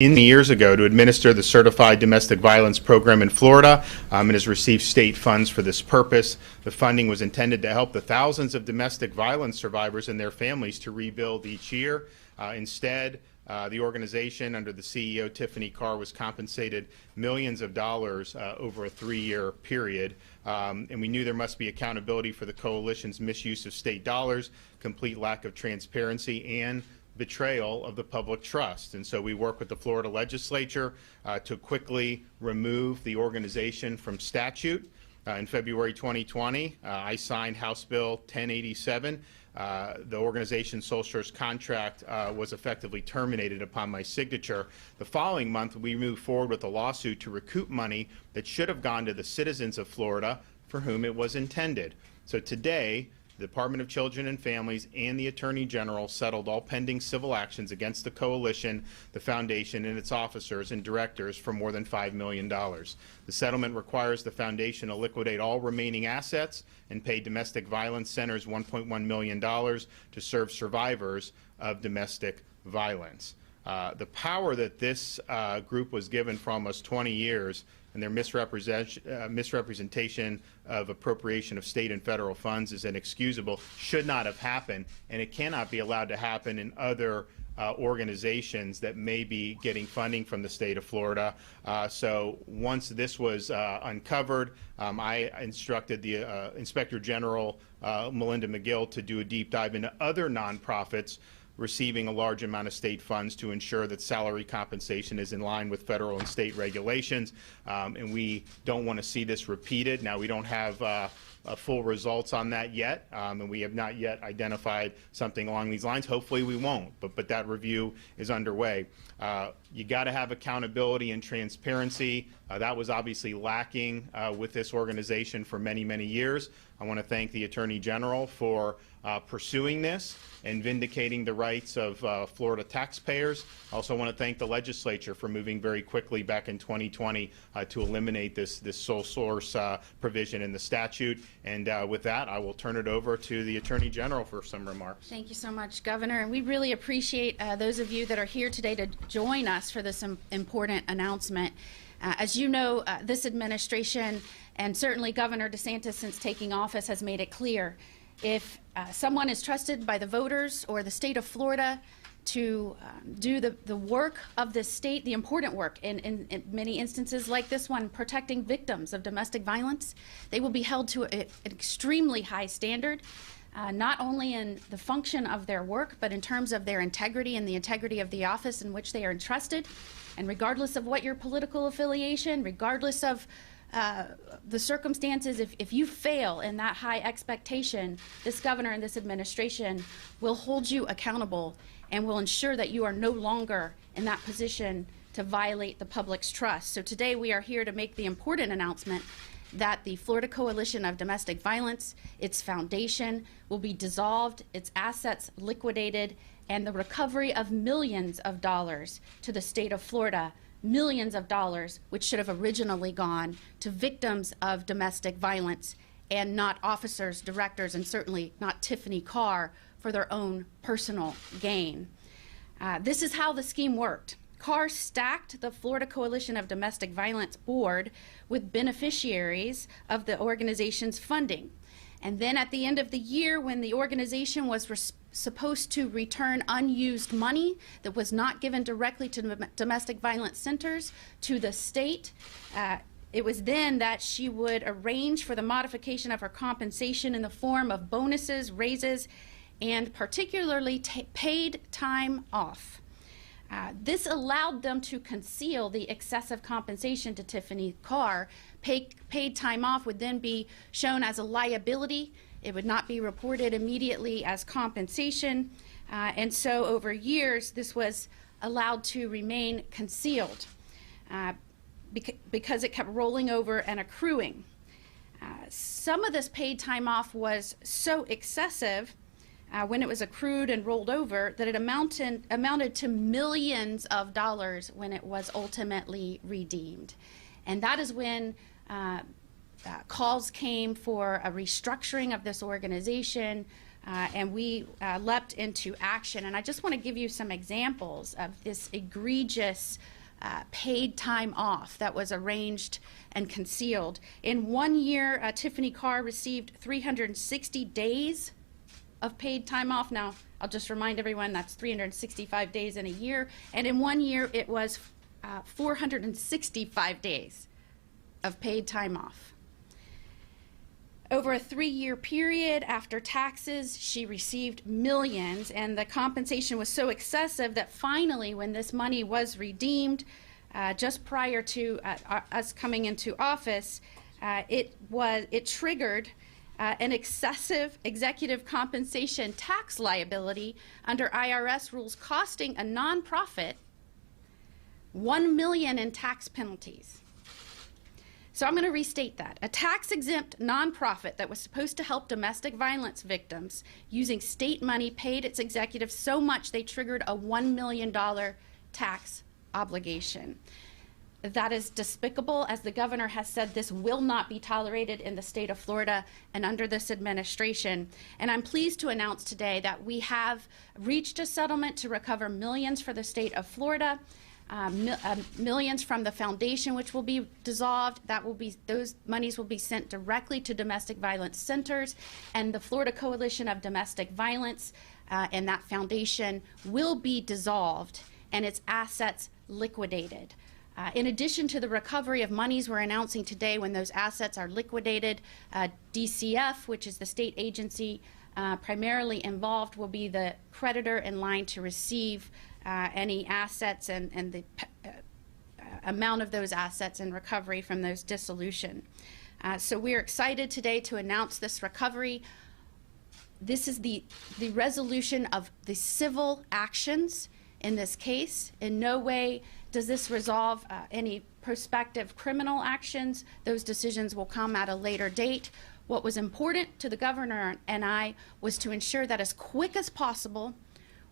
years ago to administer the Certified Domestic Violence Program in Florida and has received state funds for this purpose. The funding was intended to help the thousands of domestic violence survivors and their families to rebuild each year. Instead, the organization, under the CEO, Tiffany Carr, was compensated millions of dollars over a 3-year period. And we knew there must be accountability for the coalition's misuse of state dollars, complete lack of transparency, and betrayal of the public trust. And so we work with the Florida legislature to quickly remove the organization from statute. In February 2020, I signed House Bill 1087. The organization's sole source contract was effectively terminated upon my signature. The following month, we moved forward with a lawsuit to recoup money that should have gone to the citizens of Florida for whom it was intended. So today, the Department of Children and Families and the Attorney General settled all pending civil actions against the coalition, the foundation, and its officers and directors for more than $5 million. The settlement requires the foundation to liquidate all remaining assets and pay domestic violence centers $1.1 million to serve survivors of domestic violence. The power that this group was given for almost 20 years and their misrepresentation of appropriation of state and federal funds is inexcusable, should not have happened, and it cannot be allowed to happen in other organizations that may be getting funding from the state of Florida. So once this was uncovered, I instructed the Inspector General, Melinda McGill, to do a deep dive into other nonprofits receiving a large amount of state funds to ensure that salary compensation is in line with federal and state regulations. And we don't want to see this repeated. Now, we don't have full results on that yet, and we have not yet identified something along these lines. Hopefully we won't, but that review is underway. You got to have accountability and transparency. That was obviously lacking with this organization for many, many years. I want to thank the Attorney General for pursuing this and vindicating the rights of Florida taxpayers. I also want to thank the legislature for moving very quickly back in 2020 to eliminate this sole source provision in the statute. And with that, I will turn it over to the Attorney General for some remarks. Thank you so much, Governor. And we really appreciate those of you that are here today to join us for this important announcement. As you know, this administration and certainly Governor DeSantis, since taking office, has made it clear if someone is trusted by the voters or the state of Florida to do the work of this state, the important work in many instances like this one, protecting victims of domestic violence, they will be held to an extremely high standard, not only in the function of their work, but in terms of their integrity and the integrity of the office in which they are entrusted. And regardless of what your political affiliation, regardless of the circumstances, if you fail in that high expectation, this governor and this administration will hold you accountable and will ensure that you are no longer in that position to violate the public's trust. So today we are here to make the important announcement that the Florida Coalition of Domestic Violence, its foundation, will be dissolved, its assets liquidated, and the recovery of millions of dollars to the state of Florida, millions of dollars which should have originally gone to victims of domestic violence and not officers, directors, and certainly not Tiffany Carr for their own personal gain. This is how the scheme worked. Carr stacked the Florida Coalition of Domestic Violence board with beneficiaries of the organization's funding. And then at the end of the year, when the organization was supposed to return unused money that was not given directly to domestic violence centers to the state, it was then that she would arrange for the modification of her compensation in the form of bonuses, raises, and particularly paid time off. This allowed them to conceal the excessive compensation to Tiffany Carr. Paid time off would then be shown as a liability. It would not be reported immediately as compensation. And so over years, this was allowed to remain concealed because it kept rolling over and accruing. Some of this paid time off was so excessive when it was accrued and rolled over that it amounted to millions of dollars when it was ultimately redeemed. And that is when calls came for a restructuring of this organization, and we leapt into action. And I just want to give you some examples of this egregious paid time off that was arranged and concealed. In 1 year, Tiffany Carr received 360 days of paid time off. Now, I'll just remind everyone that's 365 days in a year. And in 1 year, it was 465 days of paid time off. Over a 3-year period after taxes, she received millions, and the compensation was so excessive that finally, when this money was redeemed, just prior to us coming into office, it triggered an excessive executive compensation tax liability under IRS rules, costing a nonprofit $1 million in tax penalties. So I'm going to restate that. A tax-exempt nonprofit that was supposed to help domestic violence victims using state money paid its executives so much they triggered a $1 million tax obligation. That is despicable. As the governor has said, this will not be tolerated in the state of Florida and under this administration. And I'm pleased to announce today that we have reached a settlement to recover millions for the state of Florida. Millions from the foundation, which will be dissolved. Those monies will be sent directly to domestic violence centers, and the Florida Coalition of Domestic Violence and that foundation will be dissolved and its assets liquidated. In addition to the recovery of monies we're announcing today, when those assets are liquidated, DCF, which is the state agency primarily involved, will be the creditor in line to receive any assets and the amount of those assets and recovery from those dissolution. So we're excited today to announce this recovery. This is the resolution of the civil actions in this case. In no way does this resolve any prospective criminal actions. Those decisions will come at a later date. What was important to the governor and I was to ensure that as quick as possible,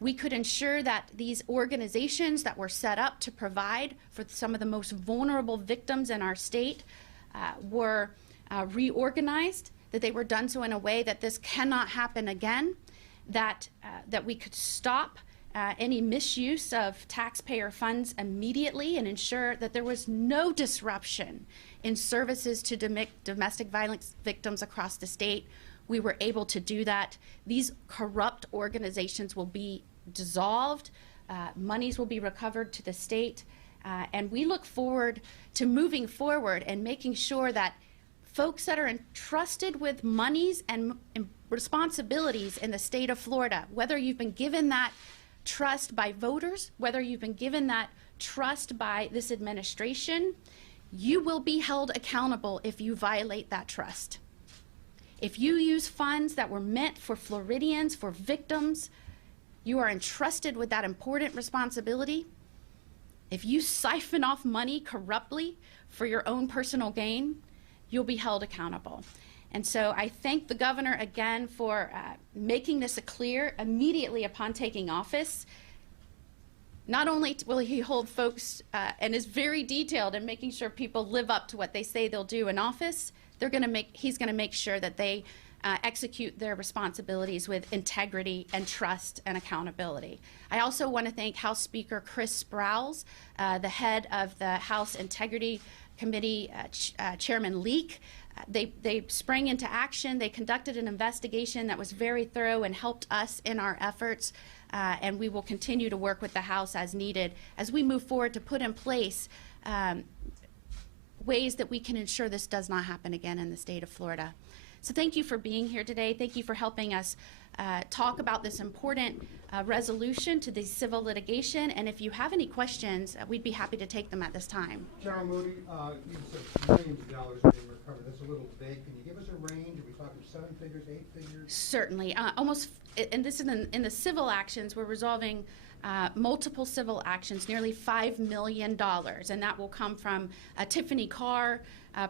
we could ensure that these organizations that were set up to provide for some of the most vulnerable victims in our state were reorganized, that they were done so in a way that this cannot happen again, that we could stop any misuse of taxpayer funds immediately and ensure that there was no disruption in services to domestic violence victims across the state. We were able to do that. These corrupt organizations will be dissolved, monies will be recovered to the state, and we look forward to moving forward and making sure that folks that are entrusted with monies and responsibilities in the state of Florida, whether you've been given that trust by voters, whether you've been given that trust by this administration, you will be held accountable if you violate that trust. If you use funds that were meant for Floridians, for victims, you are entrusted with that important responsibility. If you siphon off money corruptly for your own personal gain, you'll be held accountable. And so I thank the governor again for making this clear immediately upon taking office. Not only will he hold folks and is very detailed in making sure people live up to what they say they'll do in office, he's going to make sure that they execute their responsibilities with integrity and trust and accountability. I also want to thank House Speaker Chris Sprowls, the head of the House Integrity Committee, Chairman Leak. They sprang into action. They conducted an investigation that was very thorough and helped us in our efforts, and we will continue to work with the House as needed as we move forward to put in place ways that we can ensure this does not happen again in the state of Florida. So thank you for being here today. Thank you for helping us talk about this important resolution to the civil litigation. And if you have any questions, we'd be happy to take them at this time. General Moody, you said millions of dollars are being recovered. That's a little vague. Can you give us a range? Are we talking 7 figures, 8 figures? Certainly. Almost, and this is in the civil actions, we're resolving multiple civil actions, nearly $5 million, and that will come from Tiffany Carr,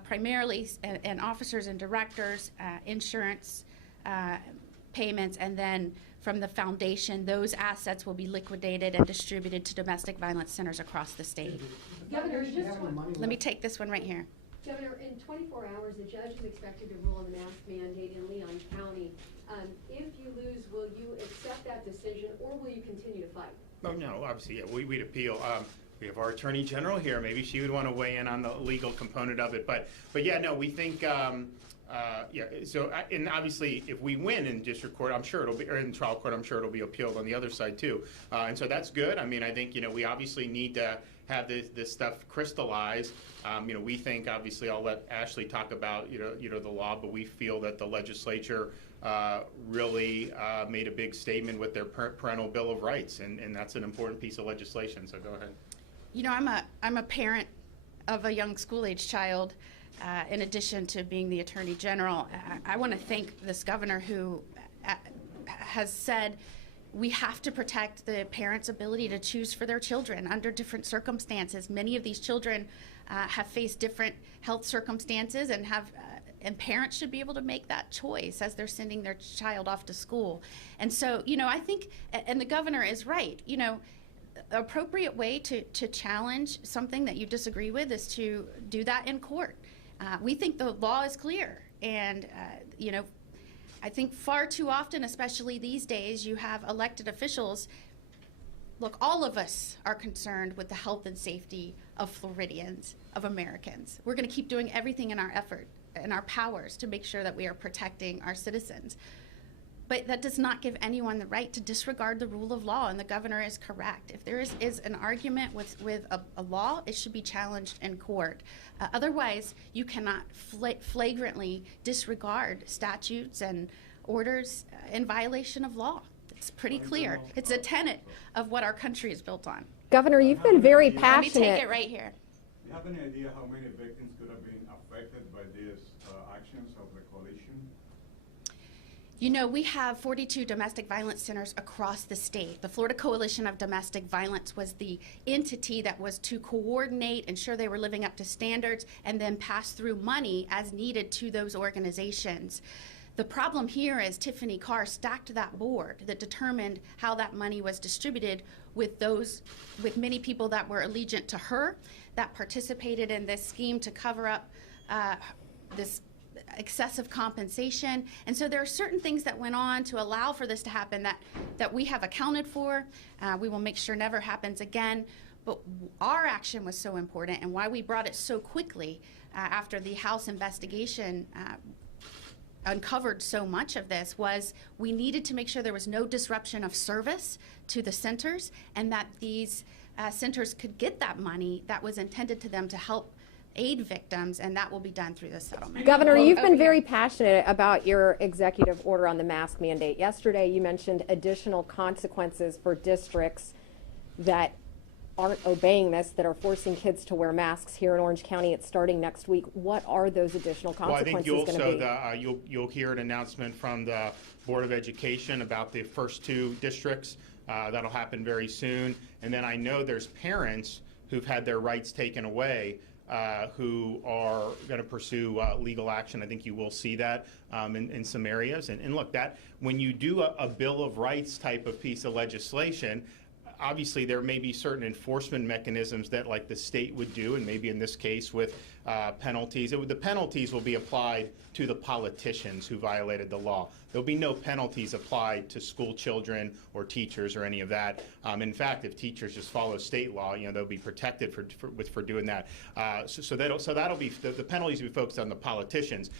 primarily, and officers and directors, insurance payments, and then from the foundation, those assets will be liquidated and distributed to domestic violence centers across the state. Governor, let me take this one right here. Governor, in 24 hours, the judge is expected to rule on the mask mandate in Leon County. If you lose, will you accept that decision, or will you continue to fight? Oh, no, obviously, yeah, we'd appeal. We have our Attorney General here. Maybe she would want to weigh in on the legal component of it. But yeah, no, we think, yeah, so, and obviously, if we win in district court, I'm sure it'll be, or in trial court, I'm sure it'll be appealed on the other side, too. And so that's good. I mean, I think, we obviously need to have this stuff crystallized. We think, obviously, I'll let Ashley talk about, the law, but we feel that the legislature really made a big statement with their parental bill of rights, and that's an important piece of legislation. So go ahead. I'm a parent of a young school-age child. In addition to being the Attorney General, I want to thank this governor who has said we have to protect the parents' ability to choose for their children under different circumstances. Many of these children have faced different health circumstances and parents should be able to make that choice as they're sending their child off to school. And so, I think, and the governor is right, the appropriate way to challenge something that you disagree with is to do that in court. We think the law is clear, and I think far too often, especially these days, you have elected officials. Look, all of us are concerned with the health and safety of Floridians, of Americans. We're going to keep doing everything in our effort and our powers to make sure that we are protecting our citizens. But that does not give anyone the right to disregard the rule of law, and the governor is correct. If there is an argument with a law, it should be challenged in court. Otherwise, you cannot flagrantly disregard statutes and orders in violation of law. It's pretty clear. It's a tenet of what our country is built on. Governor, you've been very passionate. Let me take it right here. Do you have any idea how many victims could have been affected by these actions of the coalition? We have 42 domestic violence centers across the state. The Florida Coalition of Domestic Violence was the entity that was to coordinate, ensure they were living up to standards, and then pass through money as needed to those organizations. The problem here is Tiffany Carr stacked that board that determined how that money was distributed with many people that were allegiant to her, that participated in this scheme to cover up this excessive compensation. And so there are certain things that went on to allow for this to happen that we have accounted for. We will make sure never happens again. But our action was so important, and why we brought it so quickly after the House investigation uncovered so much of this was we needed to make sure there was no disruption of service to the centers, and that these centers could get that money that was intended to them to help aid victims, and that will be done through the settlement. Governor, you've been very passionate about your executive order on the mask mandate. Yesterday, you mentioned additional consequences for districts that aren't obeying this, that are forcing kids to wear masks here in Orange County. It's starting next week. What are those additional consequences going to be? You'll hear an announcement from the Board of Education about the first two districts. That'll happen very soon. And then I know there's parents who've had their rights taken away who are going to pursue legal action. I think you will see that in some areas. And look, that when you do a Bill of Rights type of piece of legislation, obviously there may be certain enforcement mechanisms that like the state would do, and maybe in this case with penalties. The penalties will be applied to the politicians who violated the law. There'll be no penalties applied to school children or teachers or any of that. In fact, if teachers just follow state law, they'll be protected for doing that. So that'll be the penalties will be focused on the politicians.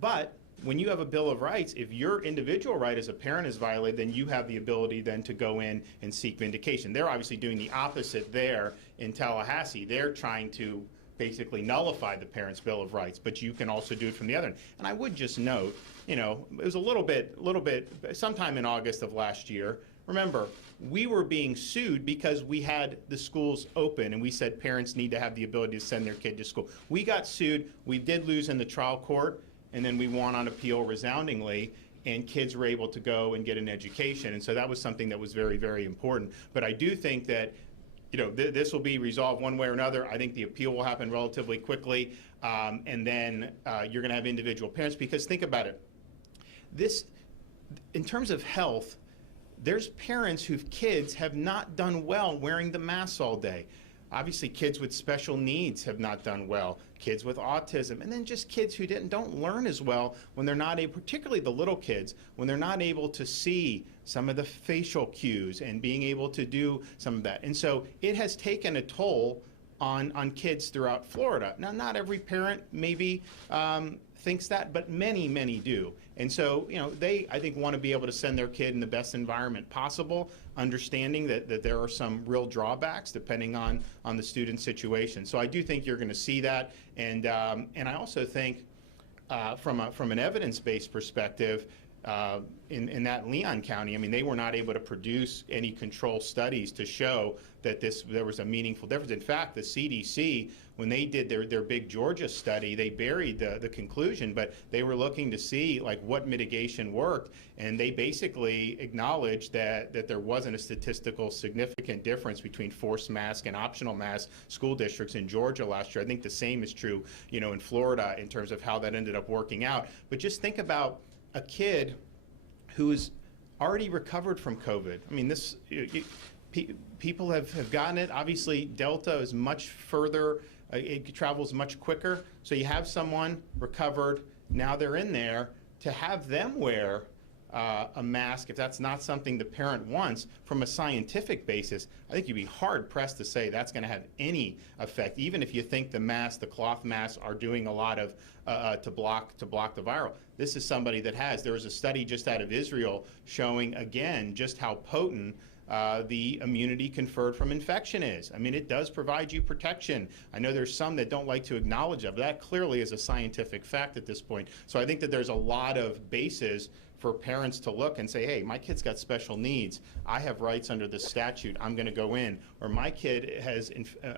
But when you have a Bill of Rights, if your individual right as a parent is violated, then you have the ability then to go in and seek vindication. They're obviously doing the opposite there in Tallahassee. They're trying to basically nullify the parent's Bill of Rights, but you can also do it from the other end. And I would just note, it was a little bit, sometime in August of last year. Remember, we were being sued because we had the schools open and we said parents need to have the ability to send their kid to school. We got sued. We did lose in the trial court, and then we won on appeal resoundingly, and kids were able to go and get an education. And so that was something that was very, very important. But I do think that this will be resolved one way or another. I think the appeal will happen relatively quickly, and then you're going to have individual parents, because think about it. This, in terms of health, there's parents whose kids have not done well wearing the masks all day. Obviously, kids with special needs have not done well, kids with autism, and then just kids who don't learn as well when they're not able, particularly the little kids, when they're not able to see some of the facial cues and being able to do some of that. And so it has taken a toll on kids throughout Florida. Now, not every parent maybe thinks that, but many, many do. And so, they, I think, want to be able to send their kid in the best environment possible, understanding that there are some real drawbacks depending on the student situation. So I do think you're going to see that. And I also think from an evidence-based perspective, in that Leon County, I mean, they were not able to produce any control studies to show that there was a meaningful difference. In fact, the CDC, when they did their big Georgia study, they buried the conclusion, but they were looking to see like what mitigation worked, and they basically acknowledged that there wasn't a statistical significant difference between forced mask and optional mask school districts in Georgia last year. I think the same is true, in Florida in terms of how that ended up working out. But just think about a kid who is already recovered from COVID. I mean, people have gotten it. Obviously, Delta is much further. It travels much quicker. So you have someone recovered. Now they're in there. To have them wear a mask, if that's not something the parent wants, from a scientific basis, I think you'd be hard-pressed to say that's going to have any effect, even if you think the cloth masks are doing a lot of to block the viral. This is somebody that has. There was a study just out of Israel showing, again, just how potent the immunity conferred from infection is. I mean, it does provide you protection. I know there's some that don't like to acknowledge it, but that clearly is a scientific fact at this point. So I think that there's a lot of bases for parents to look and say, hey, my kid's got special needs. I have rights under the statute. I'm going to go in. Or my kid has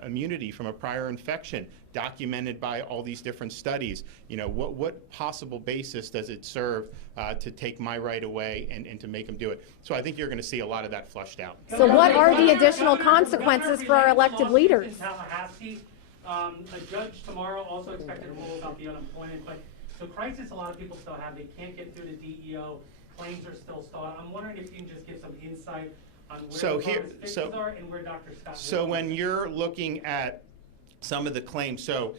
immunity from a prior infection documented by all these different studies. What possible basis does it serve to take my right away and to make them do it? So I think you're going to see a lot of that flushed out. So what are the additional consequences for our elected leaders? In Tallahassee, a judge tomorrow also expected to rule about the unemployment, but the crisis a lot of people still have, they can't get through the DEO, claims are still stalled. I'm wondering if you can just give some insight on where the fixes are and where Dr. Scott. So when you're looking at some of the claims, so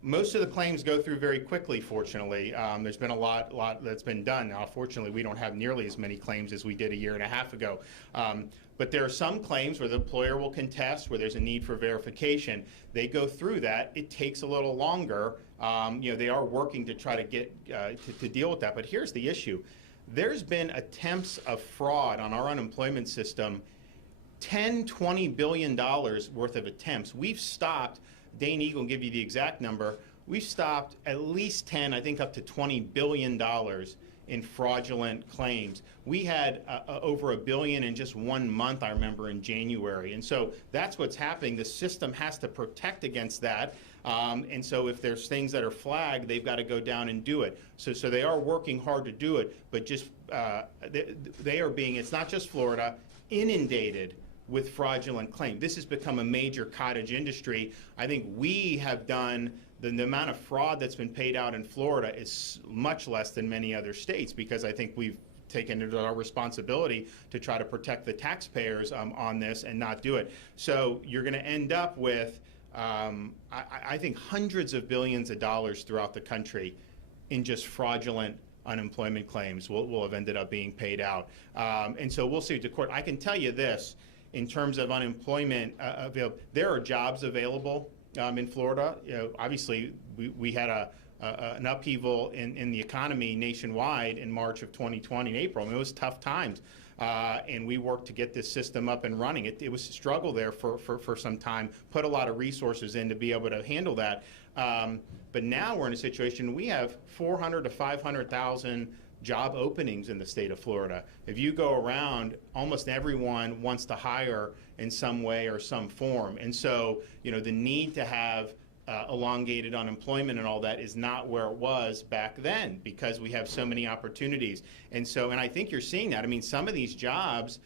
most of the claims go through very quickly, fortunately. There's been a lot that's been done. Now, fortunately, we don't have nearly as many claims as we did a year and a half ago. But there are some claims where the employer will contest, where there's a need for verification. They go through that. It takes a little longer. They are working to try to get to deal with that. But here's the issue. There's been attempts of fraud on our unemployment system, $10–20 billion worth of attempts. We've stopped, Dane Eagle will give you the exact number, we've stopped at least 10, I think up to $20 billion in fraudulent claims. We had over $1 billion in just 1 month, I remember, in January. And so that's what's happening. The system has to protect against that. And so if there's things that are flagged, they've got to go down and do it. So they are working hard to do it, but just they are being, it's not just Florida, inundated with fraudulent claims. This has become a major cottage industry. I think we have done, the amount of fraud that's been paid out in Florida is much less than many other states, because I think we've taken it our responsibility to try to protect the taxpayers on this and not do it. So you're going to end up with, I think, hundreds of billions of dollars throughout the country in just fraudulent unemployment claims will have ended up being paid out. And so we'll see to court. I can tell you this, in terms of unemployment, there are jobs available in Florida. Obviously, we had an upheaval in the economy nationwide in March of 2020, in April. I mean, it was tough times. And we worked to get this system up and running. It was a struggle there for some time, put a lot of resources in to be able to handle that. But now we're in a situation, we have 400 to 500,000 job openings in the state of Florida. If you go around, almost everyone wants to hire in some way or some form. And so, the need to have elongated unemployment and all that is not where it was back then, because we have so many opportunities. And I think you're seeing that. I mean, some of these jobs,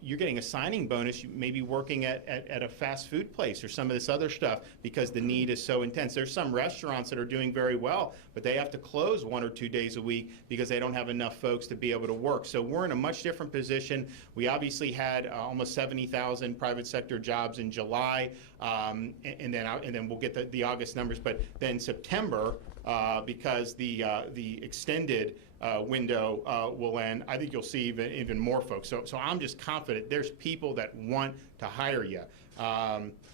you're getting a signing bonus. You may be working at a fast food place or some of this other stuff because the need is so intense. There's some restaurants that are doing very well, but they have to close 1 or 2 days a week because they don't have enough folks to be able to work. So we're in a much different position. We obviously had almost 70,000 private sector jobs in July, and then we'll get the August numbers. But then September, because the extended window will end, I think you'll see even more folks. So I'm just confident there's people that want to hire you.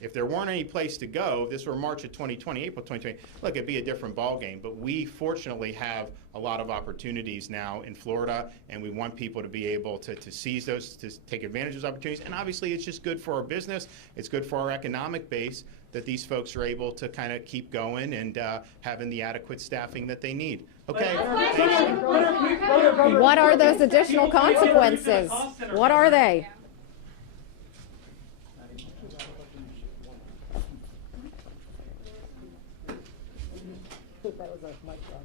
If there weren't any place to go, if this were March of 2020, April 2020, look, it'd be a different ballgame. But we fortunately have a lot of opportunities now in Florida, and we want people to be able to seize those, to take advantage of those opportunities. And obviously, it's just good for our business. It's good for our economic base that these folks are able to kind of keep going and having the adequate staffing that they need. Okay. What are those additional consequences? What are they? That was a mic drop.